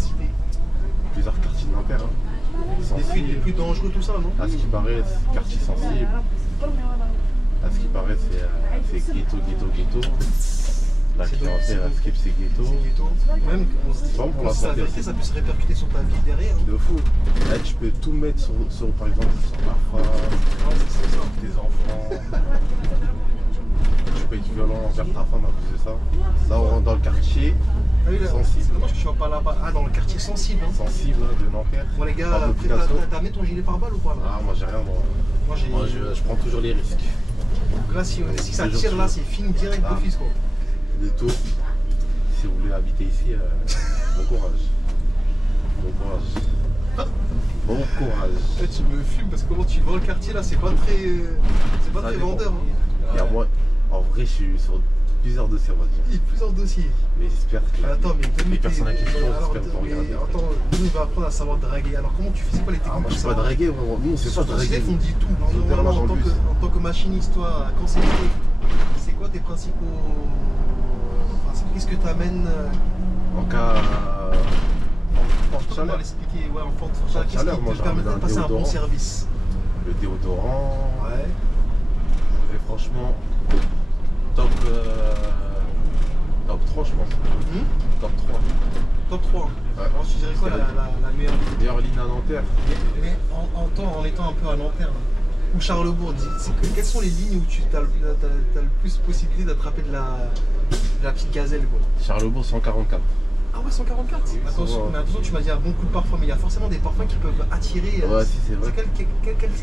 cette cité? Plusieurs quartiers de Nanterre. Hein. Les plus dangereux, tout ça, non? À ce qui paraît, c'est quartier sensible. À ce qui paraît, c'est ghetto. La clientèle à Skip, c'est ghetto. Même Bon, pour la ça, santé aussi. ça peut se répercuter sur ta vie derrière. De fou. Là, tu peux tout mettre sur par exemple, sur ta femme, tes enfants. Tu peux être violent envers ta femme à cause de ça. Là, on rentre dans le quartier sensible. C'est dommage que je sois pas là-bas. Ah, dans le quartier sensible. Hein. Sensible hein, de Nanterre. Bon, les gars, t'as mis ton gilet pare-balles ou pas là? Ah, moi j'ai rien. Moi, je prends toujours les risques. Donc là, si ça tire là, c'est film direct d'office quoi. De tout. Si vous voulez habiter ici, bon courage. Bon courage. Tu me fumes parce que comment tu vas le quartier là, c'est pas très vendeur. Hein. Et moi, en vrai, je suis sur plusieurs dossiers, on va dire. Il y a plusieurs dossiers. Mais j'espère que les personnes à question, j'espère qu'on regarder. Attends, nous on va apprendre à savoir draguer. Alors comment tu fais? C'est quoi les techniques? Moi je suis pas dragué, vraiment. Nous on sait pas draguer. On dit tout. En tant que machiniste, toi, quand c'est quoi tes principaux. Qu'est-ce que tu amènes en cas. Je peux pas l'expliquer, ouais, en forte chaleur. Qu'est-ce qui te permet de passer un bon service? Le déodorant. Ouais. Et franchement, top 3 je pense. Top 3. Top 3. Ouais. Alors je dirais quoi la meilleure ligne à Nanterre? Mais en étant un peu à Nanterre là, ou Charlesbourg, quelles sont les lignes où tu as le plus possibilité d'attraper de la petite gazelle quoi? Charlesbourg 144. Ah ouais, 144. Mais attention, tu m'as dit un bon coup de parfum, mais il y a forcément des parfums qui peuvent attirer. Ouais, si c'est vrai.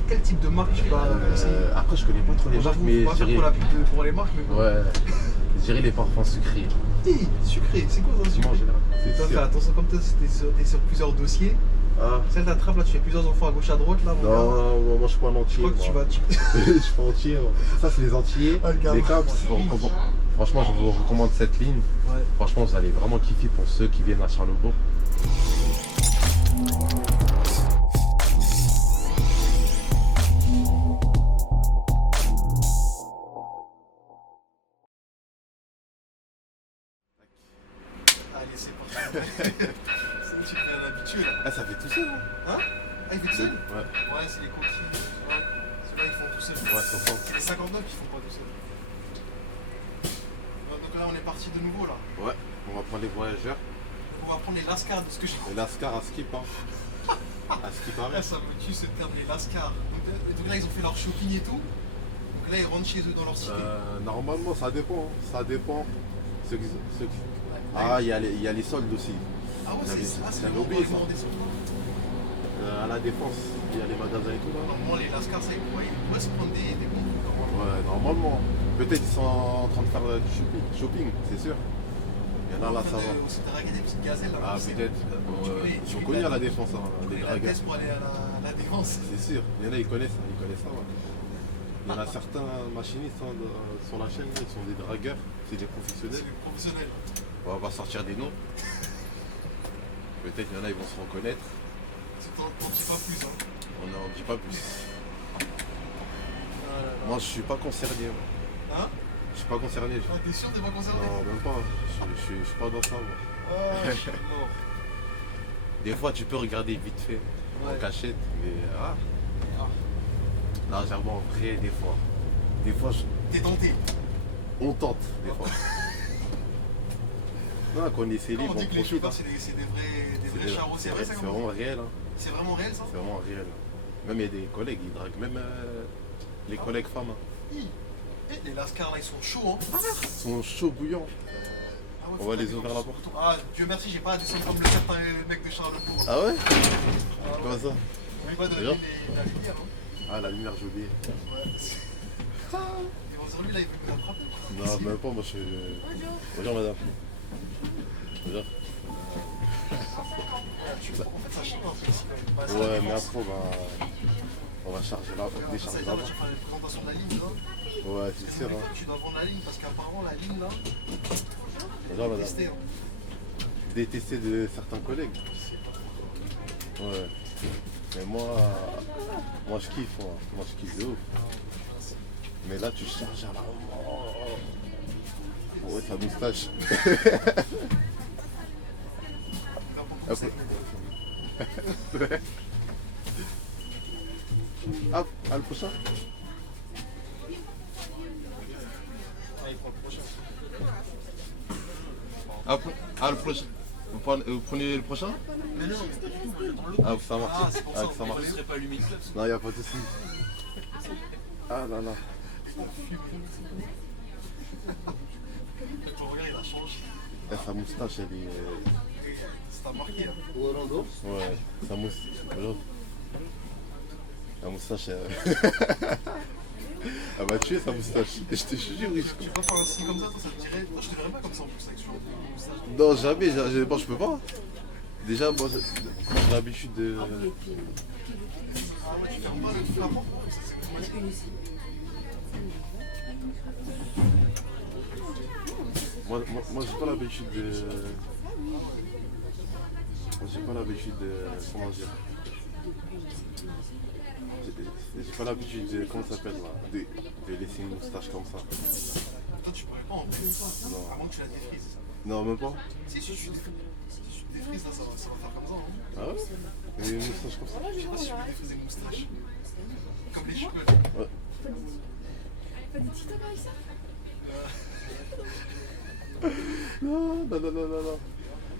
Quel type de marque tu vas conseiller? Après, je connais pas trop les marques, mais je dirais... pour les marques, mais bon. Ouais, je dirais les parfums sucrés. Sucré, c'est quoi ça, sucré? Toi, fais attention, comme toi, t'es sur plusieurs dossiers. Ah. Celle d'attrape là, tu fais plusieurs enfants à gauche à droite là. Non, moi je suis pas un entier. Je crois que tu vas. Je suis pas entier. Ça, c'est les entiers. Les caps. Franchement, je vous recommande cette ligne. Ouais. Franchement, vous allez vraiment kiffer pour ceux qui viennent à Charlesbourg. Allez, c'est parti. Tu deviens un habitué là. Ah, ça fait tout seul, hein? Ah, il fait tout seul? Ouais. Ouais, c'est les coquilles. Ouais. Ceux-là, ils font tout seul. Ouais, c'est les 59 qui font pas tout seul. Donc là, on est parti de nouveau là. Ouais, on va prendre les voyageurs. On va prendre les lascars de ce que j'ai compris. Les lascars à Skip, hein. À Skip, pareil. Ça me tue ce terme, les lascars. Donc là, ils ont fait leur shopping et tout. Donc là, ils rentrent chez eux dans leur cité. Normalement, ça dépend. Ça dépend. Ah, il y a les soldes aussi. Ah ouais, c'est un lobby, ça. À la Défense, il y a les magasins et tout là. Normalement, les lascars, ça, ils pourraient se prendre des bons coups. Ouais, normalement. Peut-être ils sont en train de faire du shopping, c'est sûr. Il y en a là, ça va. Aussi draguer des petites gazelles là. Ah, peut-être. Ils sont connus à la Défense, hein, les dragueurs. Pour aller à la Défense. C'est sûr. Il y en a, ils connaissent ça. Ouais. Il y en a certains machinistes hein, sur la chaîne, ils sont des dragueurs, c'est des professionnels. C'est des professionnels. On va pas sortir des noms. Peut-être il y en a, ils vont se reconnaître. On n'en dit pas plus. Hein. On n'en dit pas plus. Moi, je suis pas concerné. Hein? Je suis pas concerné. Ah, t'es sûr que t'es pas concerné? Non, même pas. Je suis pas dans ça. Moi. Ah, je suis mort. Des fois, tu peux regarder vite fait, en cachette, mais largement en vrai, des fois. Des fois, t'es tenté. On tente, des fois. Non, quand on est célib, on dit que les chauffeurs, c'est des vrais charros, c'est vrai ça? C'est vraiment réel. Hein. C'est vraiment réel ça? C'est vraiment réel. Même il y a des collègues, ils draguent même les collègues femmes. Hein. Et les lascars là, ils sont chauds hein? Ils sont chauds bouillants. On va les ouvrir la porte. Ah, Dieu merci, j'ai pas à descendre comme le certain mec de Charlesbourg. Ah ouais? Comment ça? Pas de la lumière. Ah, la lumière, j'ai oublié. Ouais. Et aujourd'hui, là, il veut nous attraper. Non, même pas, moi je suis. Bonjour madame. Bonjour. En fait, ça change un peu ici. Ouais, mais après, on va charger là, décharger là-bas. Tu feras la présentation de la ligne là. Ouais, c'est sûr. Hein. Tu dois vendre la ligne parce qu'apparemment, la ligne là. Bonjour madame. Détesté de certains collègues. Ouais. Mais moi je kiffe, moi je kiffe de ouf. Mais là tu charges à la mort. Ouais, ta moustache. Après- Ouais. Ah, le prochain? Ah, il prend le prochain. Le prochain. Vous prenez le prochain? Mais non, pas du tout, j'attends l'autre. Ah, ça marche. Ah, c'est pour ça. Ça marche. Je serais pas allumé club. Non, il n'y a pas de souci. Ah là là. Ton regard, il a changé. Sa moustache, elle est. Ça t'a marqué. Hein. Ouais, sa moustache. La moustache, elle. Elle m'a tué sa moustache. Je te jure, oui. Tu peux faire un signe comme ça, toi, ça te dirait. Toi, je te verrais pas comme ça en plus avec ce moustache. Non, jamais. Bon, je peux pas. Déjà, moi, j'ai l'habitude de. Ah ouais, tu fermes pas le flamand. Ça, c'est automatique. Moi j'ai pas l'habitude de. J'ai pas l'habitude de. Comment dire? J'ai pas l'habitude de. Comment ça s'appelle là? De laisser une moustache comme ça. Toi, tu pourrais pas en plus. Non. Avant que tu la défrises. Non, même pas. Si tu défrises, là, ça va faire comme ça. Hein. Ah ouais? Mais une moustache comme ça? Je sais pas si tu peux défriser une moustache. Comme les cheveux. Ouais. Pas des TikTok avec ça? Non.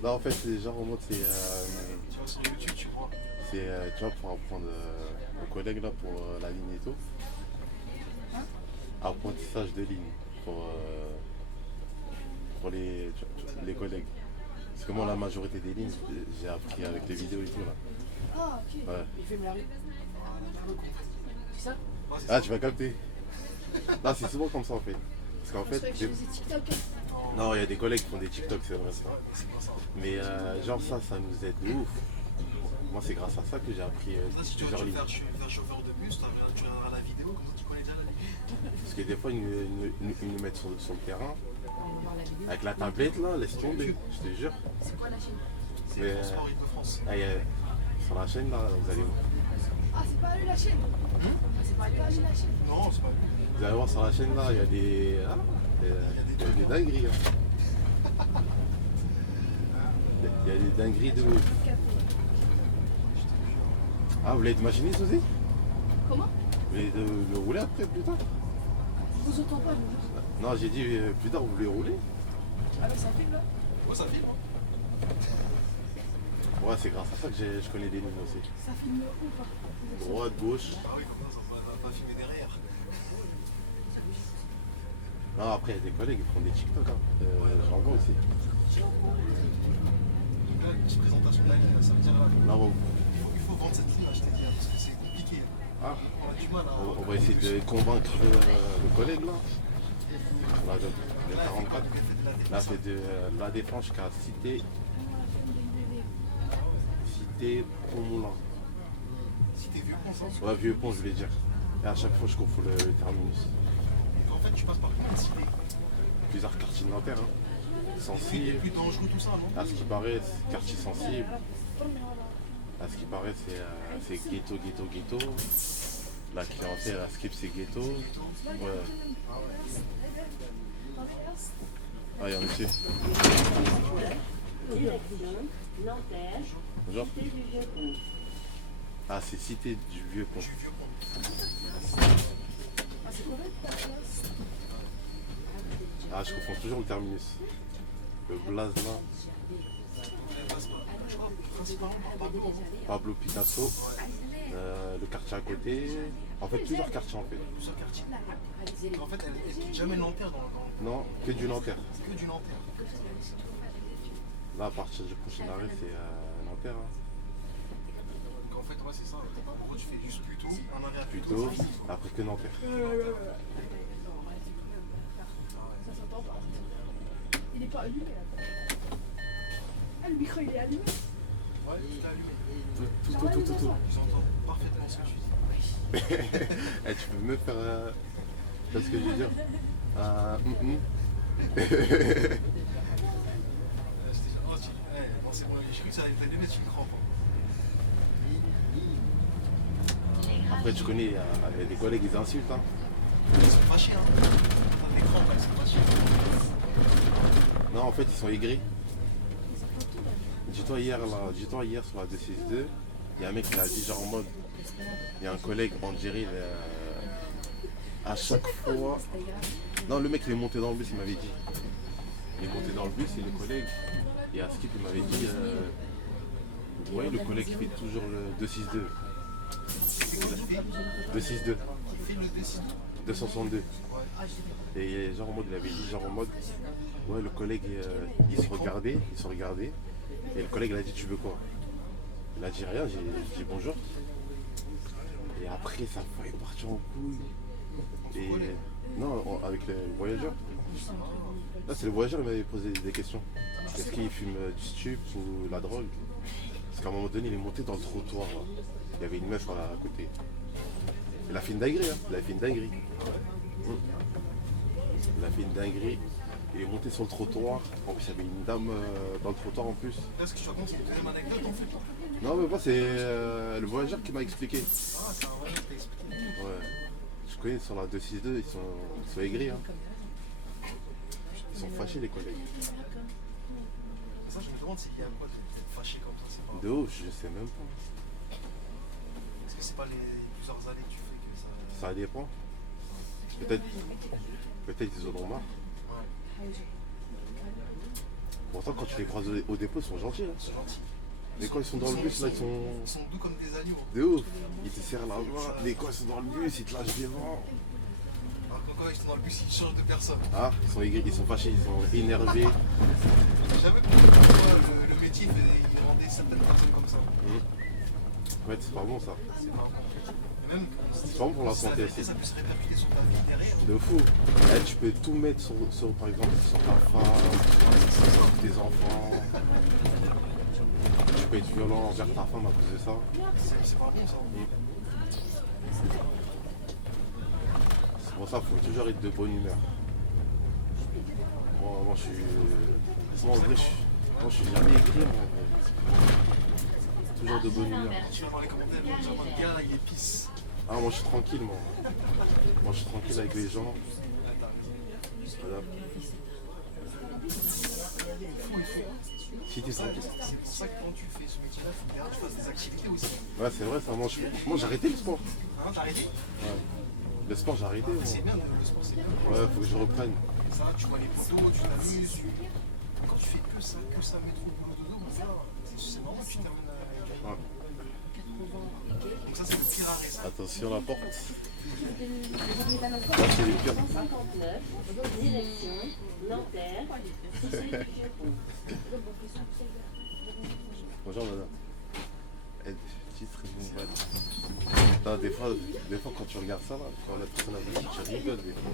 Non, en fait, c'est genre en mode, c'est. Tu vas sur YouTube, tu vois. C'est, tu vois, pour apprendre aux collègues là pour la ligne et tout. Apprentissage de ligne pour les collègues. Parce que moi, la majorité des lignes, j'ai appris avec les vidéos et tout là. Ah, ok. Ouais. Il fait me la rue. C'est ça? Ah, tu vas capter. Non, c'est souvent comme ça en fait. Parce qu'en Je fait, croyais que je faisais TikTok. non, il y a des collègues qui font des TikTok, c'est vrai ça. C'est pas ça. Mais genre ça nous aide de ouf. Moi, c'est grâce à ça que j'ai appris Là, si tu veux plusieurs lignes. faire chauffeur de bus, tu regarderas la vidéo, comme ça tu connais déjà la ligne. Parce que des fois, ils nous mettent sur le terrain. On va voir la vidéo. Avec la tablette là, laisse tomber, je te jure. C'est quoi la chaîne? C'est Mais, Transport Île-de-France. Ah, sur la chaîne là, vous allez voir. Ah, c'est pas lui la chaîne? C'est pas lui la chaîne? Non, c'est pas lui. Vous allez voir sur la chaîne là, il y a des. Ah, il y a des dingueries. Hein. Il y a des dingueries de ouf. Ah, vous voulez être machiniste aussi? Comment? Vous voulez le rouler après plus tard? Je vous entends pas, nous. Non, j'ai dit plus tard, vous voulez rouler? Ah, mais ça filme là? Ouais, ça filme. Hein. Ouais, c'est grâce à ça que je connais des lignes aussi. Ça filme où pas? Droite, gauche. Ah oui, comme ça va pas filmer derrière. Non, après, il y a des collègues qui font des TikTok. Hein. J'en vois aussi. Donc là, une petite présentation de la ligne, ça veut dire là. Là, Il faut vendre cette ligne, là, je t'ai dit, hein, parce que c'est compliqué. ah, On a du mal à. on va essayer de convaincre le collègue là. Là, de 44. Là, c'est de la Défense jusqu'à Cité Pont-Moulin. Si t'es vieux pont, ça. Ouais, Vieux Pont, je voulais dire. Et à chaque fois, je confonds le terminus. Donc en fait, tu passes par combien de cités? Plusieurs quartiers de Nanterre. Hein. C'est Sensible. plus dangereux tout ça, non? À ce qui paraît, c'est quartier sensible. À ce qui paraît, c'est ghetto. La clientèle, à Skip, c'est ghetto. Ouais. Ah, il y a un monsieur. Nanterre, Bonjour. Cité du Vieux Pont. Ah, c'est Cité du Vieux Pont. Du vieux pont. Ah, c'est quoi ta place? Ah, je confonds toujours le terminus. Le blaze là. Je crois principalement par Pablo. Pablo Picasso. Le quartier à côté. En fait, plusieurs quartiers en fait. Plusieurs quartiers. En fait, elle quitte jamais Nanterre dans Non, que du Nanterre. que du Nanterre. Là, à partir du prochain arrêt, c'est Nanterre. Hein. Donc en fait, ouais, c'est ça. En gros, tu fais juste plutôt un arrêt à Plutôt, après que Nanterre. Ça s'entend pas. Il est pas allumé là. Ah, le micro il est allumé. Ouais, tout est allumé. Tout. Ils entendent parfaitement ce que tu dis. Eh, tu peux me faire. C'est ce que je veux dire. C'est bon, j'ai cru que ça allait t'aider, mais tu ne crois pas. Après, tu connais, il y a des collègues, ils insultent. Hein. Ils sont fâchés, hein. T'as l'écran, là, ils sont fâchés. Non, en fait, ils sont aigris. Ils dis-toi hier sur la 262, il y a un mec qui a dit genre en mode, il y a un collègue en Algérie, à chaque fois. Non, le mec il est monté dans le bus, il m'avait dit. Il est monté dans le bus et le collègue, et à Skip il m'avait dit, ouais, le collègue qui fait toujours le 262. 262. Qui fait le décide. 262. Et genre en mode, il avait dit genre en mode, ouais, le collègue il se regardait, et le collègue il a dit tu veux quoi? Il a dit rien, j'ai dit bonjour. Et après sa femme est partie en couille. Et non, avec les voyageurs. Là c'est le voyageur qui m'avait posé des questions. Est-ce qu'il fume du stup ou la drogue? Parce qu'à un moment donné il est monté dans le trottoir là. Il y avait une meuf là, à côté. Il a fait une dinguerie, hein. Il a fait une dinguerie. Il a fait une dinguerie. Il est monté sur le trottoir. En plus, il y avait une dame dans le trottoir en plus. Là, ce que tu racontes, c'est une deuxième anecdote en fait. Non, mais moi, c'est le voyageur qui m'a expliqué. Ah, c'est un voyageur qui t'a expliqué. Ouais. Je connais sur la 262, ils sont aigris. Hein. Ils sont fâchés, les collègues. Ça, je me demande s'il y a quoi d'être fâché comme ça. C'est pas... De ouf, je sais même pas. Est-ce que c'est pas les plusieurs années que tu fais que ça. Ça dépend. Peut-être ils en ont marre. Ouais. Pourtant, quand tu les croises au dépôt, ils sont gentils. Hein. C'est gentil. Mais quand ils sont dans le bus, là, ils sont doux comme des agneaux. de ouf. Ils te serrent la main. Mais quand ils sont dans le bus, ils te lâchent devant. Alors que quand ils sont dans le bus, ils changent de personne. Ah, ils sont aigris, ils sont fâchés, ils sont énervés. J'ai jamais compris pourquoi le métier il rendait certaines personnes comme ça. Ouais, c'est pas bon ça. C'est pas bon. Et même, C'est pas bon pour la santé aussi. ça peut se répercuter sur ta vie derrière. De fou. Eh, tu peux tout mettre sur, par exemple, sur ta femme, sur tes enfants. Tu peux être violent envers ta femme à cause de ça. C'est pas bon ça. C'est pour ça qu'il faut toujours être de bonne humeur. Moi je suis. Moi en vrai, je suis jamais aigri. Toujours de bonne humeur. Tu vas voir les commentaires, les gens disent, gars, il est pisse. Ah, moi je suis tranquille, moi. Moi je suis tranquille avec les gens. Voilà. Si t'es tranquille. C'est pour ça que quand tu fais ce métier-là, il faut bien que tu fasses des activités aussi. Ouais, c'est vrai, ça. Moi j'ai arrêté le sport. Hein, t'as arrêté? Ouais. Le sport, j'ai arrêté. Moi. C'est bien, le sport, c'est bien. Ouais, faut que je reprenne. Ça, tu vois les poteaux, tu t'amuses. Quand tu fais que ça, métro, boulot, dodo, bon, ça, c'est normal que tu termines à Ouais. Donc ça, c'est le pire arrêt, ça. Attention la porte. Là, c'est les pires. 59, direction Nanterre, Bonjour madame. Titre et bon van. Des fois quand tu regardes ça, là, quand la personne a vu, tu rigoles des fois.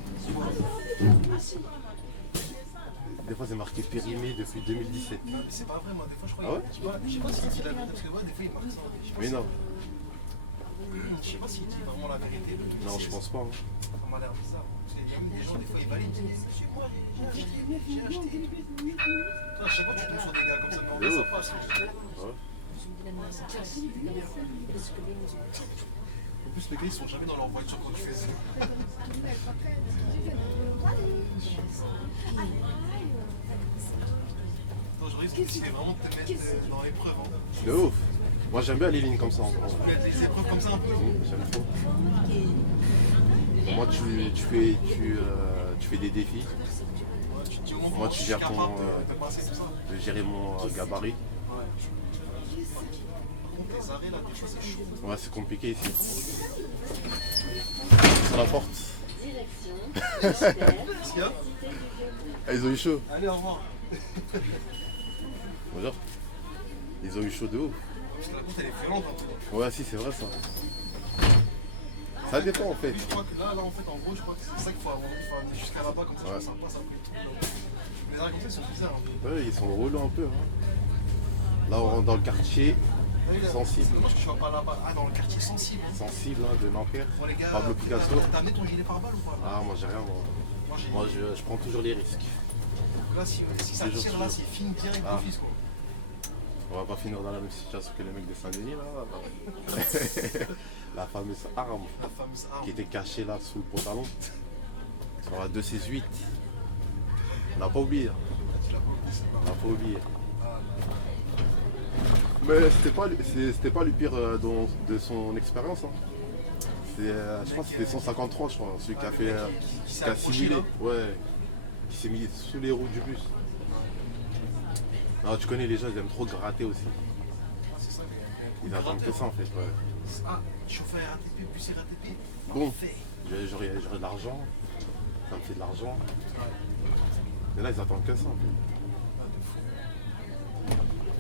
Des fois c'est marqué périmé depuis 2017. Mais c'est pas vrai, moi, des fois, je crois. Ah ouais? Je sais pas s'il dit la vérité, parce que moi, des fois, il marque ça. Je sais pas Mais si- non, Je sais pas s'il dit vraiment la vérité. non je pense pas. Hein. Ça m'a l'air bizarre. Parce qu'il y a même des gens, des fois, ils valident. Ils disent, c'est moi, j'ai acheté. Toi, à chaque fois, tu tombes sur des gars comme ça. Mais en vrai, ça passe. Ouais. En plus, les gars, ils sont jamais dans leur voiture quand tu fais ça. Attends, je risque d'essayer vraiment de te mettre dans l'épreuve. Hein. De ouf. Moi j'aime bien les lignes comme ça en gros. Mettre les épreuves comme ça un peu. J'aime trop. Moi tu fais des défis. Ouais, tu te dis au moment Moi, où tu je suis gères capable ton, de passer tout ça. de gérer mon gabarit. Ouais. Par contre, les arrêts là, des fois, c'est chaud. Ouais, c'est compliqué ici. Sur la porte. direction Nanterre, Qu'est-ce qu'il y a? Ah, ils ont eu chaud. Allez, au revoir. Bonjour. Ils ont eu chaud de ouf. Parce que la compte, elle est violente un peu. Ouais, si, c'est vrai ça. Ça dépend en fait. Oui, je crois que là, en fait, en gros, je crois que c'est ça qu'il faut avoir. Il faut amener jusqu'à là-bas, comme ça, Ouais. ça passe après tout. Les arrêts comme ça, ils sont bizarres. Hein. Ouais, ils sont relous un peu. Hein. Là, on rentre dans le quartier Oui, là, sensible. C'est dommage que je sois pas là-bas. Ah, dans le quartier sensible. Hein. Sensible hein, de Nanterre. Bon, les gars, Pablo Picasso. t'as amené ton gilet pare-balles ou pas là? Ah, moi j'ai rien. Moi, j'ai. Moi je prends toujours les risques. Là, si ça Toujours, tire, là, toujours. c'est fine bien et Ah. profite quoi. On va pas finir dans la même situation que les mecs de Saint-Denis là. La fameuse arme La fameuse arme. qui était cachée là sous le pantalon. Sur la 268. On n'a pas oublié. Hein. Tu l'as pas oublié, c'est pas On n'a pas oublié. Ah, Mais c'était pas le pire de son expérience. Hein. Je crois que c'était 153, je crois, celui qui a fait. Qui Qui s'est a accroché simulé. là. Ouais. Qui s'est mis sous les roues du bus. Non, tu connais les gens, ils aiment trop gratter aussi. Ah, c'est ça, mais Ils attendent que ça en fait. Ouais. Ah, chauffeur RATP, bus RATP. Bon. Parfait. J'aurais de l'argent. Ça me fait de l'argent. Ouais. Mais là, ils attendent que ça en fait. Ah,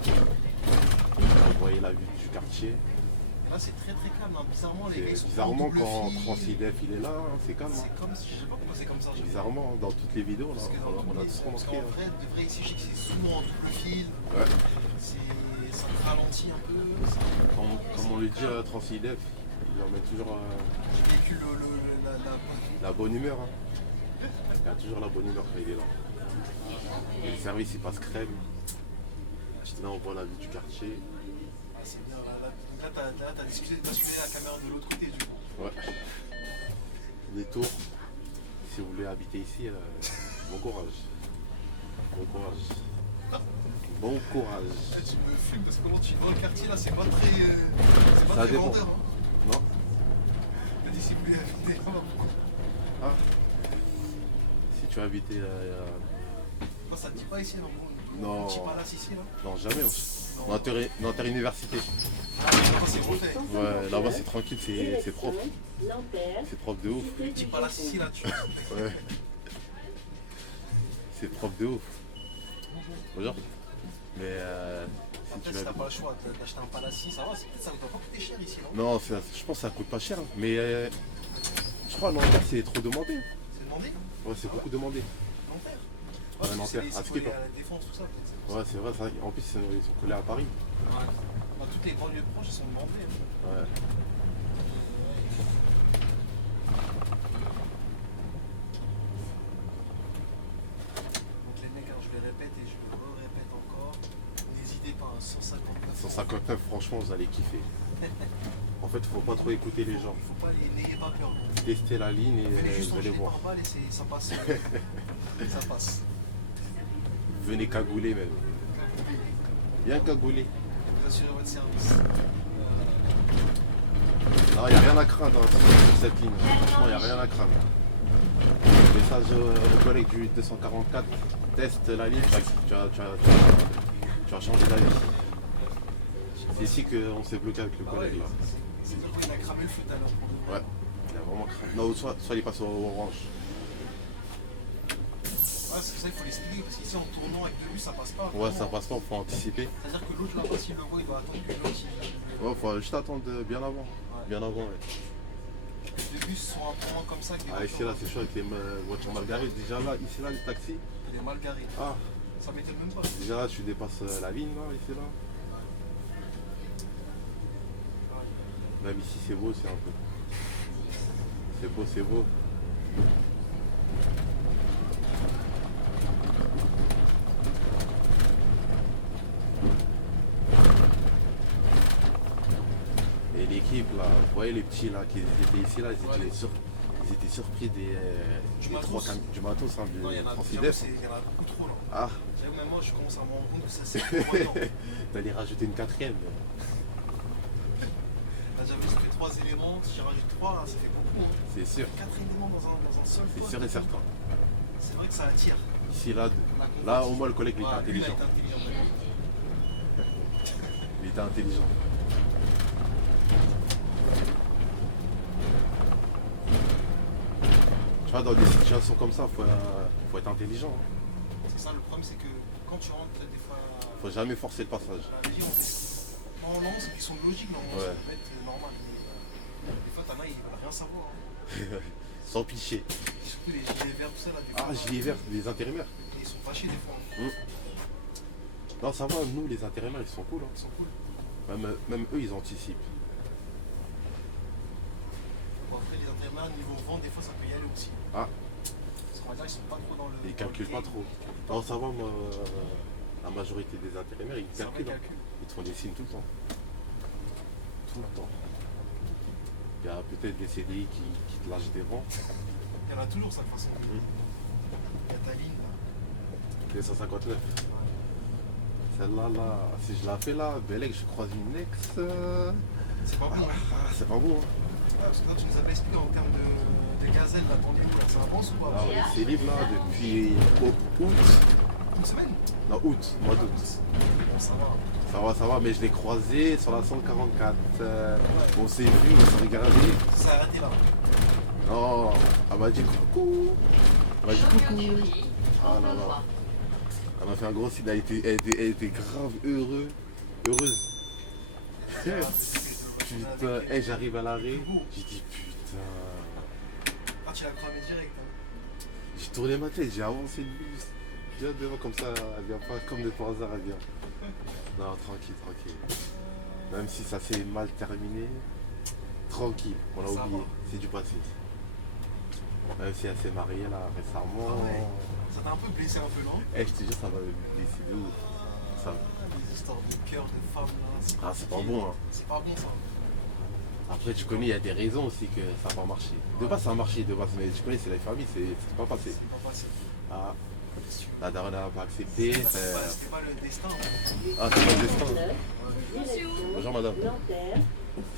de fou. Vous voyez la vue du quartier. Là, c'est très très calme. Hein. Bizarrement, les gars ils sont Bizarrement, en double quand file. Transidef il est là, hein, c'est calme. Hein. C'est comme si, je sais pas pourquoi c'est comme ça. Bizarrement, dans toutes les vidéos, là, Parce que dans on a tous tous les- parce remarqué. qu'en vrai, de vrai, ici, je sais que c'est souvent en double fil. Ouais. Ça te ralentit un peu. Comme on le dit à Transidef, il leur met toujours Qui véhicule la bonne humeur. Hein. Il y a toujours la bonne humeur quand il est là. Et le service, il passe crème. Là, on voit la vue du quartier. Ah, c'est bien. Donc là, t'as décidé de basculer la caméra de l'autre côté, du coup. Ouais. Les tours. Si vous voulez habiter ici, bon courage. Bon courage. Bon courage. Eh, tu me flippes parce que comment tu vas dans le quartier là, c'est pas très. Ça dépend. vendeur. Hein. Non. T'as dit si vous voulez habiter là-bas. Ah. Si tu veux habiter. Moi, ça te dit pas ici, non? Non. Un petit palace ici, là. Non, jamais. Dans ta université. Ah, là-bas, c'est refait. Ouais, là-bas c'est tranquille, c'est propre. Nanterre, C'est propre de ouf. cité Petit du palace ici, là, tu. Ouais. C'est propre de ouf. Bonjour. Mais si Après, tu si veux. t'as pas le choix d'acheter un palace ici, ça va, ça ne doit pas coûter cher ici, non? Non, je pense que ça coûte pas cher. Hein. Mais je crois à Nanterre c'est trop demandé. C'est demandé? Ouais, c'est beaucoup demandé. Nanterre? Ouais, parce que Nanterre, c'est à collé Skip, à la défense, tout ça, peut-être. Ouais, c'est vrai, ça. En plus ils sont collés à Paris. Ouais. Dans toutes les banlieues proches, ils sont demandés. Ouais. Donc les mecs, alors, je le répète et je le répète encore, n'hésitez pas, 159. 159, franchement, vous allez kiffer. En fait, faut pas trop écouter les gens. Il faut pas n'ayez pas peur. Testez la ligne et Faites juste vous allez enchaîner voir. par balle et ça passe. Ça passe. Venez cagouler même. Bien cagouler. Vous assurez votre service. Non, il n'y a rien à craindre hein, sur cette ligne. Franchement, il n'y a rien à craindre. Message au collègue du 244. Teste la ligne, tu vas changer d'avis. C'est ici qu'on s'est bloqué avec le Ah ouais, collègue là. c'est-à-dire qu'il a cramé le feu tout à l'heure. Ouais, il a vraiment craint. Non, soit il passe au orange. Ouais, c'est ça, il faut l'expliquer parce qu'ici en tournant avec deux buts, ça passe pas. Ouais, ça passe pas, faut anticiper. C'est-à-dire que l'autre là-bas, s'il le voit, il va attendre que l'autre il. Ouais, faut juste attendre bien avant. Bien avant, ouais. Les bus sont un tournant comme ça avec des Ah, ici là, c'est chaud avec les voitures mal garées. Déjà là, ici là, les taxis. Il est mal garé. Ah, Ça m'étonne même pas. déjà là, tu dépasses la ligne là, ici là. Même ici, c'est beau, c'est un peu. C'est beau, c'est beau. Et l'équipe là, vous voyez les petits là qui étaient ici là, ils étaient surpris des matos. du matos hein, Non, il y en du a, Transidef. il y en a beaucoup trop là. Ah, J'avoue, même moi, je commence à me rendre compte que ça c'est vraiment. Là, t'allais rajouter une quatrième. j'avais fait 3 éléments, si j'en rajoute 3, là, ça fait beaucoup. Hein. C'est sûr, 4 éléments dans un seul c'est poste. sûr et certain. C'est vrai que ça attire. Ici là, La confiance. là au moins le collègue il était Ouais, lui, il a intelligent. été intelligent. Il était intelligent. Tu vois, dans des situations comme ça, faut être intelligent. Hein. C'est ça le problème, c'est que quand tu rentres des fois. Faut jamais forcer le passage. La régie, non, c'est qu'ils sont logiques, non, Ouais. ça peut être normal. Mais, des fois, t'en as, ils veulent rien savoir. Hein. Sans picher. Surtout les gilets verts, tout ça là. Des Ah, fois, gilet vert, les intérimaires. Ils sont fâchés des fois. Hein. Non, ça va, nous les intérimaires ils sont cool. Hein. Ils sont cool. Même eux ils anticipent. Bon, après, les intérimaires, niveau vent, des fois, ça peut y aller aussi. Ah, Parce qu'on va dire, ils sont pas trop dans le. ils calculent pas trop. Non, ça va, moi, la majorité des intérimaires ils C'est un vrai calculent. Hein. calcul. Ils te font des signes tout le temps. Tout le temps. Il y a peut-être des CDI qui te lâchent des vents. Il y en a toujours, ça, de toute façon. Il y a ta ligne là. Des 159. celle-là, là, si je la fais là, Belek, je croise une ex. C'est pas bon. Ah, c'est pas bon. Hein. Ouais, parce que toi, tu nous avais expliqué en termes de gazelle, là, ton niveau, là, ça avance ou pas? Là, on est célib là depuis août. Une semaine? Non, août, mois d'août. Bon, ça va. Ça va, mais je l'ai croisé sur la 144. On s'est vu, on s'est regardé. Ça s'est arrêté là. Non, elle m'a dit coucou. Elle m'a dit coucou. Ah non, non. Elle m'a fait un gros signe, elle était grave heureuse. Putain, hey, j'arrive à l'arrêt. J'ai dit putain. Ah, tu l'as cramé direct. Hein. J'ai tourné ma tête, j'ai avancé le bus. Viens devant comme ça, elle vient pas comme de par hasard, elle vient. Non, tranquille, tranquille. Même si ça s'est mal terminé, tranquille, on l'a Ça oublié, va. c'est du passé. Même si elle s'est mariée là récemment. Ah ouais. Ça t'a un peu blessé un peu, non? Eh, je te jure, ça va me blesser de ouf. Ça. Les histoires de cœur de femmes là. Ah, c'est pas bon, hein. C'est pas bon ça. Après, tu connais, il y a des raisons aussi que ça n'a pas marché. De base, ça a marché, de base, mais tu connais, c'est la famille, c'est pas passé. C'est pas passé. Ah, la daronne n'a pas accepté. C'était pas le destin. Ah, c'est pas le destin. 9, direction Bonjour madame. Nanterre,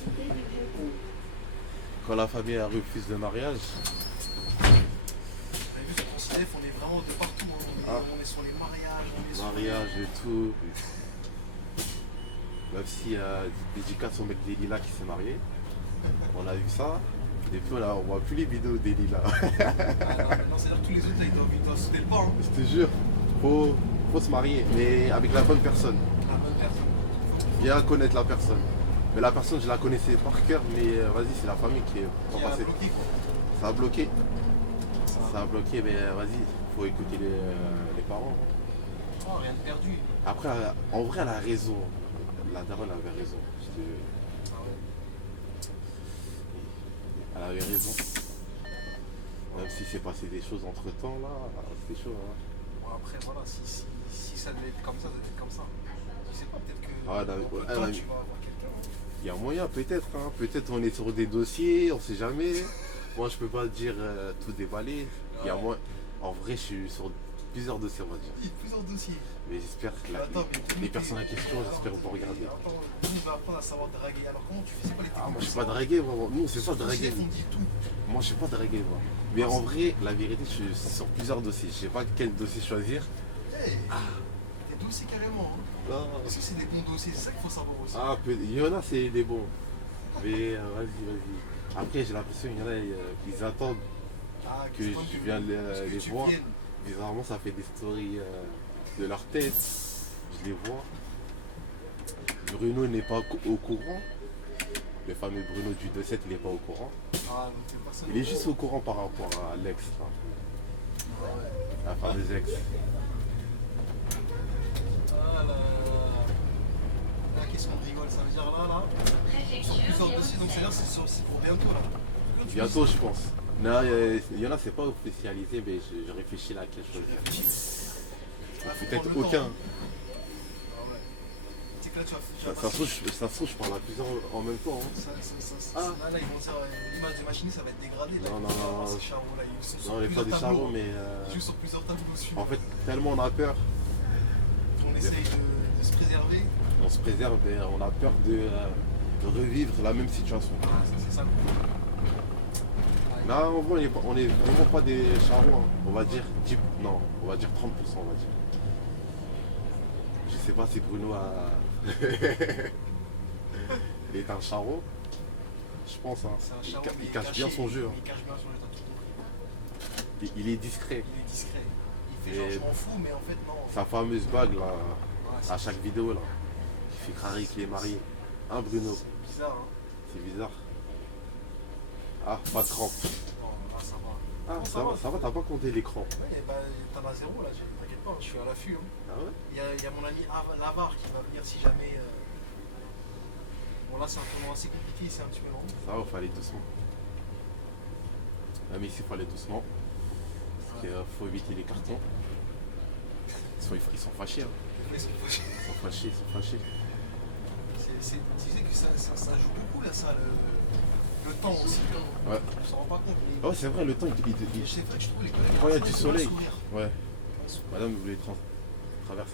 cité du Vieux-Pont. Quand la famille elle refuse le mariage, Vous avez vu sur ton CDF, on est vraiment de partout. Hein. On est sur les mariages, on est sur mariage et tout. Même si dédicace au mec des Lilas qui s'est marié, on a vu ça. Depuis on voit plus les vidéos des Lilas. Ah, non, c'est-à-dire que tous les autres là, ils doivent sauter le pas. Hein. Je te jure, faut se marier, mais avec la bonne personne. La bonne personne. Bien connaître la personne. Mais la personne, je la connaissais par cœur, mais vas-y, c'est la famille qui est Qui pas a passée. bloqué quoi. Ça a bloqué. Ça a bloqué, mais vas-y, faut écouter les parents. Hein. Oh, rien de perdu. Après, en vrai, elle a raison. La daronne avait raison. Ah ouais. Elle avait raison. Même si c'est passé des choses entre temps, là, c'était chaud. Hein. Bon, après, voilà, si ça devait être comme ça, ça devait être comme ça. Je sais pas, peut-être que Ah, dans peu de elle temps, a- tu vas avoir quelqu'un. Il y a moyen, peut-être. Hein. Peut-être on est sur des dossiers, on sait jamais. Moi, je peux pas dire tout déballer. Il y a moins. En vrai, je suis sur plusieurs dossiers, on va dire. Il y a plusieurs dossiers. Mais j'espère que Attends, mais les personnes en question, j'espère vont regarder. Attends, nous, on va apprendre à savoir draguer. Alors, comment tu fais? C'est pas les Ah, moi, je techniques. sais pas draguer, moi. Nous, on sait pas Sur ton draguer. CDF, on dit tout. Moi, je sais pas draguer, moi. Mais en vrai, la vérité, je suis sur plusieurs dossiers. Je sais pas quel dossier choisir. Hey, t'es dossier carrément. Hein. Non. Est-ce que c'est des bons dossiers? C'est ça qu'il faut savoir aussi. Ah, il y en a, c'est des bons. Mais vas-y. Après, j'ai l'impression qu'il y en a, ils attendent Ah, que c'est pas je viens que les tu voir. viennes. Bizarrement, ça fait des stories de leur tête. Je les vois. Bruno n'est pas au courant. Le fameux Bruno du 2-7, il n'est pas au courant. Ah, donc c'est personne. Il est juste au courant par rapport à l'ex. Là. Ah ouais. La fameuse ex. Ah là. Là, qu'est-ce qu'on rigole? Ça veut dire là, sur plusieurs dossiers, donc c'est-à-dire c'est pour bientôt là. Quand tu Bientôt, je pense. Non, il y en a, c'est pas officialisé, mais je réfléchis là à quelque chose. réfléchis. Ah, faut Peut-être prendre le temps, aucun. hein. Ah ouais. C'est que là, tu vas Ça se trouve, je parle à plusieurs en même temps. Hein. Ah. Là, ils vont dire l'image de machine, ça va être dégradé. Là, Non, ils non, vont dire, non. ah, c'est Charo là, ils sont sur Non, on n'est pas plusieurs des tableaux. charros, mais Ils jouent sur plusieurs tableaux dessus. en fait, tellement on a peur, On essaye de se préserver. on se préserve et on a peur de revivre la même situation. Ah, c'est ça le problème. Non, en vrai, on est vraiment pas des charros. Hein. On va dire 10, non, on va dire 30%, on va dire. Je sais pas si Bruno est un charreau. Je pense, hein. C'est un Charo, mais Il cache bien son jeu. Hein. Il cache bien son jeu, t'as tout compris. Il est discret. Il est discret. Il fait genre Et- je m'en fous, mais en fait non. Sa fameuse bague là, Ouais, à chaque vidéo là, qui fait crari qu'il est marié. Hein Bruno, c'est bizarre, hein. c'est bizarre. Ah, pas de crampe. Non, là ça va. Ah, Non, ça va, t'as pas compté l'écran. Ouais, bah t'en as zéro là, t'inquiète pas, je suis à l'affût. Hein. Ah ouais? Il y a mon ami Lavar qui va venir si jamais. Bon là c'est un tournoi assez compliqué, c'est un petit peu long. Ça va, faut aller doucement. Ah, mais ici, il faut aller doucement. Parce qu'il faut éviter les cartons. Ils sont fâchés. Hein. Mais c'est pas- Ils sont fâchés. Tu sais que ça joue beaucoup là, ça, le temps aussi. Ouais. On s'en rend pas compte. Ah ouais, c'est vrai, le temps, C'est vrai que je trouve les collègues. Quand il y a ils du ont un soleil. sourire. Ouais. Madame, vous voulez traverser.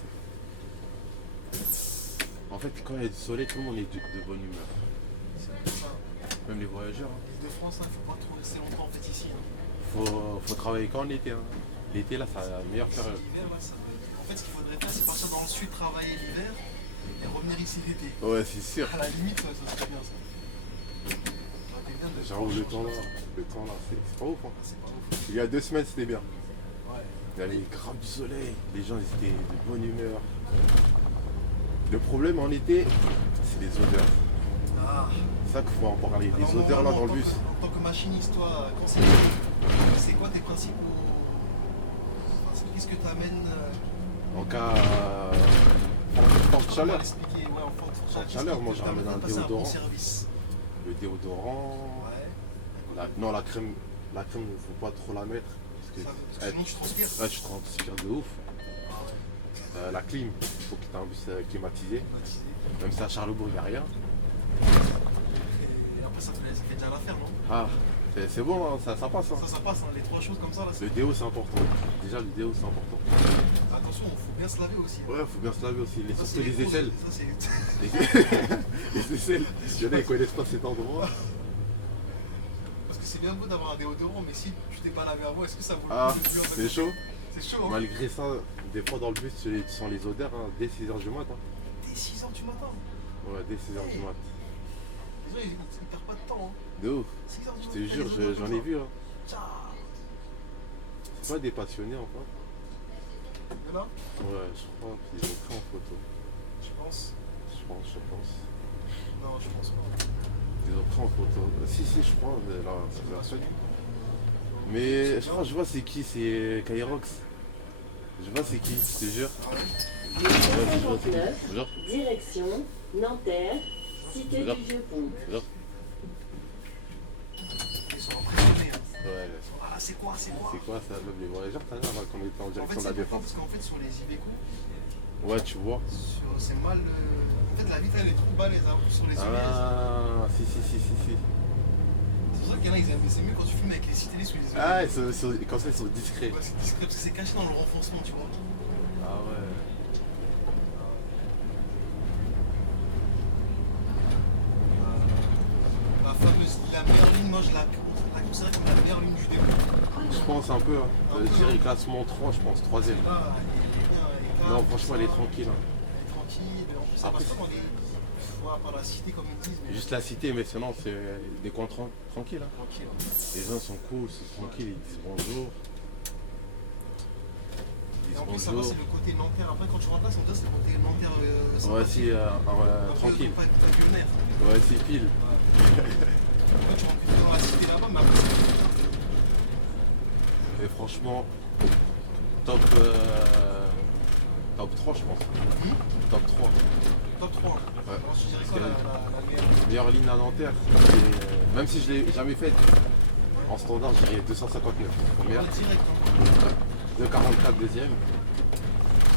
En fait, quand il y a du soleil, tout le monde est de bonne humeur. C'est pour ça. Même les voyageurs. Hein. L'île de France, il ne faut pas trop rester longtemps en fait ici. Hein. Faut travailler quand l'été. Hein. L'été, là, c'est la meilleure période. L'hiver, ouais, en fait, ce qu'il faudrait faire, c'est partir dans le sud, travailler l'hiver et revenir ici l'été. Ouais, c'est sûr. À la limite, ça serait bien ça. Ça aurait été bien de Genre, le temps là, c'est pas ouf. Hein. C'est pas ouf. Il y a 2 semaines, c'était bien. Ouais. Il y avait grave du soleil. Les gens, ils étaient de bonne humeur. Le problème en été, c'est les odeurs. Ah. C'est ça qu'il faut en parler. Les Alors, odeurs là normalement, dans le bus. En tant que machiniste, toi, quand c'est quoi tes principaux. Enfin, qu'est-ce que tu amènes En cas. Forte chaleur. Expliquer, ouais, en forte Chaleur, moi, je Qu'est-ce qui ramène te un permet de passer déodorant. bon service. Le déodorant. Ouais. Non, la crème, il ne faut pas trop la mettre. Parce que Sinon, tu transpires. ouais, tu transpires de ouf. La clim, il faut que tu aies un bus climatisé. Même si à Charlebourg, il n'y a rien. Et après, ça fait déjà l'affaire, non? Ah, c'est bon, hein, ça passe. Hein. Ça passe, hein, les trois choses comme ça, là, c'est. Le déo, c'est important. Déjà, le déo, c'est important. Attention, il faut bien se laver aussi. Hein. Ouais, faut bien se laver aussi. Ça, Surtout c'est les aisselles. Ça, c'est. Les aisselles. Il y en a qui connaissent pas cet endroit. Parce que c'est bien beau d'avoir un déodorant, mais si tu t'es pas lavé avant, est-ce que ça vaut le Ah, coup de plus en c'est chaud. C'est chaud, hein. Malgré ça, des fois dans le bus, tu sens les odeurs hein, dès 6h du matin. Dès 6h du matin. Ouais, dès 6h du matin. Les gens, ils perdent pas de temps. Hein. De ouf. 6h du matin. Je te jure, j'en ai vu. Hein. Tcha. C'est pas des passionnés enfin. Il y en a, Ouais, je crois qu'ils ont pris en photo. je pense. Je pense. Non, je pense pas. Ils ont pris en photo. Si, je crois, mais là, c'est personne. Mais je crois, je vois c'est qui, c'est Kyrox. Je vois c'est qui, je te jure. Le 159, Genre, direction Nanterre, cité Là. du Vieux-Pont. genre. Ils sont impressionnés. Hein. Ouais, Ah, c'est quoi? c'est quoi ça, même les voyageurs, t'as vu, avant qu'on était en En fait, direction de la c'est pourquoi? défense. Parce qu'en fait, sur les Iveco, Ouais, tu vois. c'est mal. En fait, la vitre, elle est trop balèze hein, sur les UVS. Ah, si. C'est pour ça qu'il y en a, ils aiment. C'est mieux quand tu filmes avec les cités sous les UVS. Ah, comme ça, ils sont discrets. Ouais, c'est discret parce que c'est caché dans le renfoncement, tu vois. Ah ouais. La fameuse, la meilleure ligne, moi je la considère comme la meilleure ligne du début. Je pense un peu. Hein. Je dirais classement 3, je pense, 3ème. Là, elle est bien, elle est calme, Non, franchement, elle est tranquille. Hein. Elle est tranquille, en plus, ça Après, passe pas dans les. Ouais, par la cité comme ils disent, mais Juste la cité, mais sinon, c'est des coins tranquilles. Hein. tranquille. Les gens sont cool, sont tranquilles, ils disent bonjour. Ils Et disent en plus, ça va, bonjour. c'est le côté Nanterre. Après, quand tu rentres là, c'est le côté Nanterre. Ouais, si, tranquille. Pas pavillonnaire. Ouais, c'est pile. Après, tu rentres plutôt dans la cité là-bas, mais après, c'est bien. Et franchement, top 3, je pense. Top 3. Top 3. Ouais. Alors, je dirais quoi la meilleure? Meilleure ligne à Nanterre. Et même si je l'ai jamais faite, en standard, je dirais 259. Première. Ouais, direct. Hein. 244 deuxième.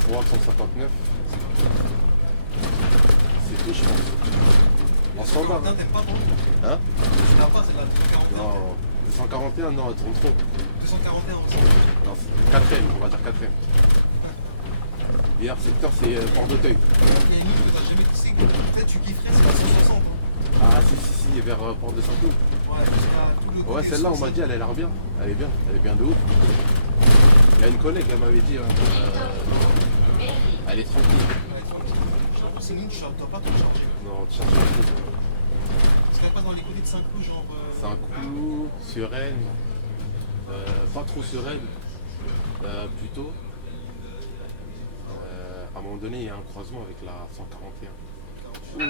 359. C'est tout, je pense. En standard. T'aimes pas ton. Hein? C'est la base, c'est la 241. Non, 241, non, elle tourne trop. 241 aussi. Non, c'est 4ème, on va dire 4ème. Meilleur secteur, c'est Port d'Auteuil. Il y a une ligne que t'as jamais testé. Peut-être tu kifferais, c'est la 160. Hein. Ah, si, vers Port de Saint-Cloud. Ouais, tout le Ouais, côté celle-là, on m'a 60. dit, elle a l'air bien. Elle est bien de ouf. Il y a une collègue, elle m'avait dit, elle est tranquille. Ouais, tranquille. C'est une ligne, tu dois pas te charger. Non, tu cherches pas. Parce qu'elle passe dans les côtés de Saint-Cloud, genre. Saint-Cloud, Suresnes, pas trop Suresnes, plutôt. À un moment donné, il y a un croisement avec la 141. Ouh,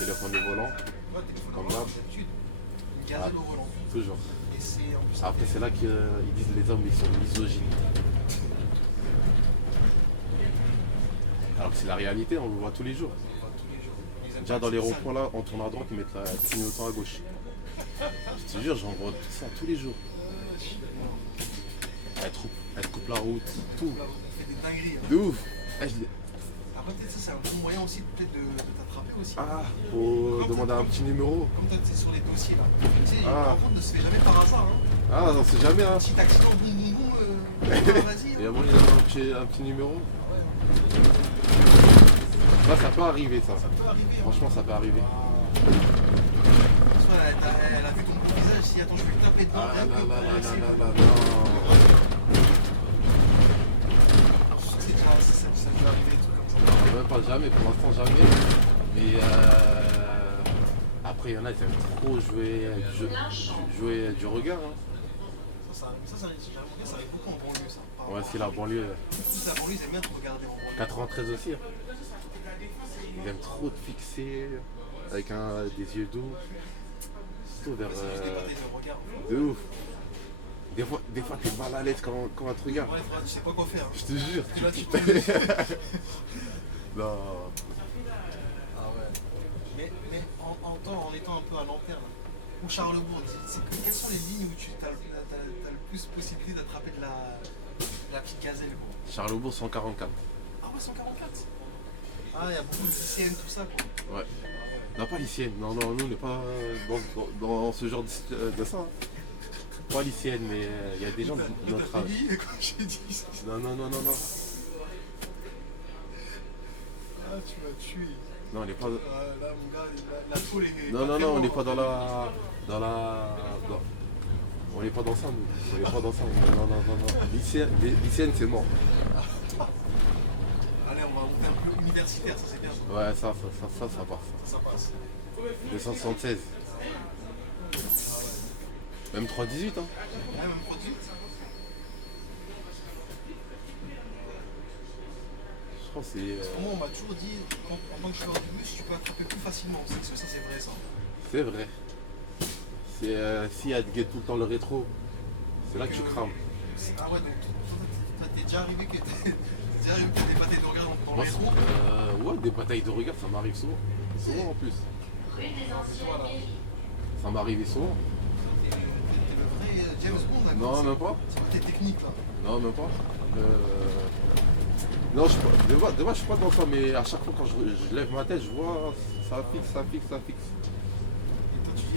téléphone au volant, Ouais, téléphone Comme au volant, là. d'habitude. Une gazelle au volant. toujours. Et c'est en plus. Après, c'est là qu'ils disent les hommes, ils sont misogynes. Alors que c'est la réalité, on le voit tous les jours. Tous les jours. Ils aiment Déjà pas dans les que c'est ronds-points là, on tourne à droite, ils mettent la clignotant à gauche. Je te jure, j'en vois tout ça tous les jours. Elle coupe la route, tout. sale. Là, on fait des dingueries. Hein. De ouf. Après, peut-être ça, c'est un bon moyen aussi peut-être de t'attraper aussi. Ah, faut demander un petit numéro. Comme toi, tu sais, sur les dossiers là. Tu sais, Ah. en compte ne se fait jamais par hasard. Hein. Ah, non, c'est jamais, hein. Petit accident, boum boum boum, vas-y. Et avant, il y avait un petit numéro. Ça peut arriver ça. Ça peut arriver. Hein. Franchement, ça peut arriver. Soit elle a vu ton visage, si attends, je vais lui taper dedans. Ah là elle peut- là là elle là sait- là là, non. C'est déjà, ça peut arriver, des trucs comme ça. Non, même pas jamais, pour l'instant jamais. Mais après, il y en a qui aiment trop jouer du regard. Hein. Ça arrive, ça arrive beaucoup en banlieue, ça. Ouais, c'est la banlieue. Toute la banlieue, ils aiment bien te regarder en banlieue. 93 aussi. Hein. Ils aiment trop te fixer avec des yeux doux. Surtout vers. C'est juste des batailles de regard. De ouf. Des fois t'es mal à l'aise quand on te regarde. Ouais, frère, tu sais pas quoi faire. Hein. Je te jure. Là, tu te Non. Ah ouais. Mais en étant un peu à Nanterre, là, ou Charlebourg, quelles sont les lignes où tu as le plus possibilité d'attraper de la petite gazelle, gros? Charlebourg 144. Ah ouais, 144. Ah, il y a beaucoup de lycéennes, tout ça, quoi. Ouais. Non, pas lycéenne. Non, nous on n'est pas dans ce genre de ça. Hein. Pas lycéenne, mais il y a des gens de notre âge. Quand j'ai dit ça. Non. Ah, tu m'as tué. Non, on n'est pas. Là, mon gars, la foule est. Non, on n'est pas dans la. On n'est pas dans ça, nous. On n'est pas dans ça. Non. Lycéenne, c'est mort. Allez, on va monter un peu universitaire, ça c'est bien. Ouais, ça passe. Ça passe. 276. Même 318, hein. Ouais, même produit. Je pense que c'est. Pour moi, on m'a toujours dit, en tant que joueur de bus, tu peux attraper plus facilement. Est-ce que ça c'est vrai, ça? C'est vrai. C'est s'il y a tout le temps le rétro, c'est là que tu crames. Ah ouais, donc t'es déjà arrivé que t'es déjà arrivé que t'as des batailles de regard dans le Moi, rétro? ouais, des batailles de regard, ça m'arrive souvent. Souvent en plus. Voilà. Ça m'arrivait souvent. T'es le vrai James Bond, là. Non, même pas. C'est quoi tes techniques, là? Non, même pas. Non, de base, je suis pas dans ça, mais à chaque fois quand je lève ma tête, je vois ça fixe. Et toi, tu dis,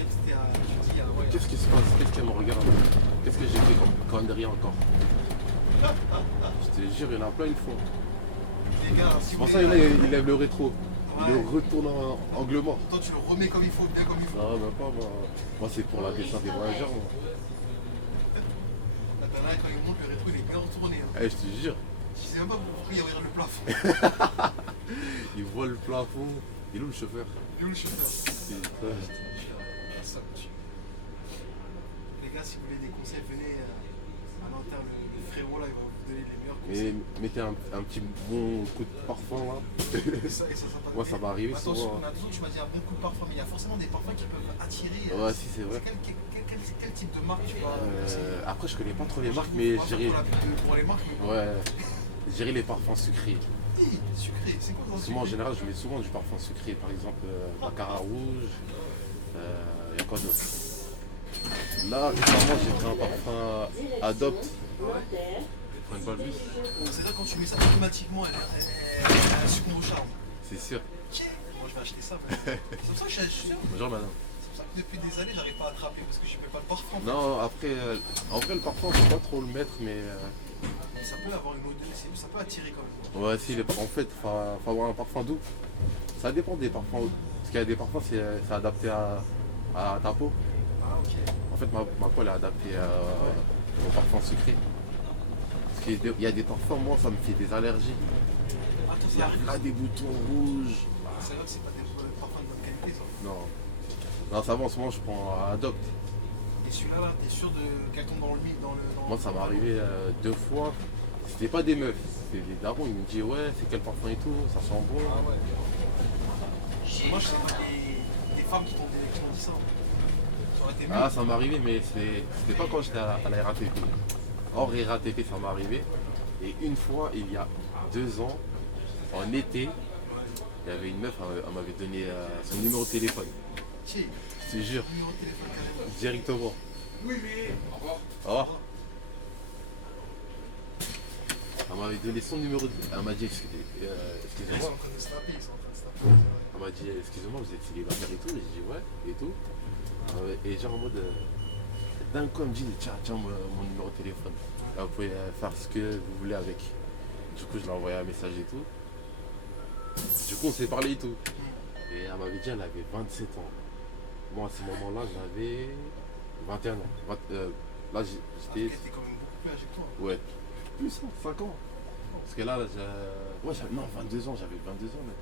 ouais. Qu'est-ce qui se passe? Qu'est-ce qu'elle me regarde? Qu'est-ce que j'ai fait comme connerie encore? Je te jure, il y en a plein, ils font. Les gars, si C'est vous pour ça voulez, qu'il il lève le rétro. Il Ouais. le retourne en angle mort. toi, tu le remets comme il faut, bien comme il faut. Non, même pas, moi c'est pour la descente des voyageurs. Moi. La dernière, quand il monte, le rétro, il est bien retourné. Hein. Eh, je te jure, Je sais même pas pourquoi il regarde le plafond. il voit le plafond. Il est où le chauffeur? Il est où le chauffeur? Putain. Ça me tue. Les gars, si vous voulez des conseils, venez à Nanterre, le frérot là, il va vous donner les meilleurs conseils. Mais mettez un petit bon coup de parfum là. Et ça passe. Moi ça m'est arrivé Attention, souvent. attention, tu m'as dit un bon coup de parfum, mais il y a forcément des parfums qui peuvent attirer. Ouais, si, c'est vrai. Quel type de marque tu vas. Après, je connais pas trop les marques, mais je dirais. Pour les marques, mais Ouais, je dirais les parfums sucrés. oui, sucré. C'est quoi dans le Moi en sucré? général, je mets souvent du parfum sucré. Par exemple, Baccarat rouge. Il y a quoi d'autre? Là, récemment, j'ai pris un parfum Adopt. Nanterre, Pour une balle bus. C'est-à-dire quand tu mets ça automatiquement, elle succombe au charme. C'est sûr. Ok. Moi je vais acheter ça. C'est pour ça que Bonjour madame. c'est pour ça que depuis des années, j'arrive pas à attraper parce que je mets pas de parfum. Non, après, en vrai, le parfum, faut pas trop le mettre, mais. Mais ça peut avoir une odeur, ça peut attirer quand même. Ouais, si, en fait, faut avoir un parfum doux. Ça dépend des parfums. Parce qu'il y a des parfums, c'est adapté à ta peau. Ah ok. En fait, ma peau, elle est adaptée au parfum sucré. Parce qu'il y a des parfums, moi, ça me fait des allergies. Attends, Il y a là des boutons rouges. C'est vrai que c'est pas des parfums de bonne qualité ça. Non. Non, ça va, en ce moment, je prends Adopt. Et celui-là, là, t'es sûr qu'elle tombe dans le mille, dans le. Moi, ça m'est arrivé 2 fois. C'était pas des meufs, c'était des darons. Ils me disaient, ouais, c'est quel parfum et tout, ça sent bon. Ah ouais. Moi, je sais pas des femmes qui m'ont dit ça. Ça aurait été mieux. Ah, ça m'est arrivé, mais c'était pas quand j'étais à la RATP. Hors RATP, ça m'est arrivé. Et une fois, il y a 2 ans, en été, il y avait une meuf, elle m'avait donné son numéro de téléphone. Tiens, Je te jure, numéro de téléphone carrément. directement. Oui, mais. Au revoir. Au revoir. Elle m'avait donné son numéro de... Elle m'a dit, Ils sont excusez-moi. en train de snapper, ils sont en train de snapper. Elle m'a dit, excusez-moi, vous êtes célibataire et tout. J'ai dit, ouais, et tout. Et genre en mode... D'un coup, elle me dit, tiens, mon numéro de téléphone. Là, vous pouvez faire ce que vous voulez avec. Du coup, je lui ai envoyé un message et tout. Du coup, on s'est parlé et tout. Et elle m'avait dit, elle avait 27 ans. Moi, à ce moment-là, j'avais 21 ans. Là, j'étais. T'es quand même beaucoup plus âgé que toi. Ouais, plus, hein, 5 ans. Parce que là, non, 22 ans, j'avais 22 ans, mec.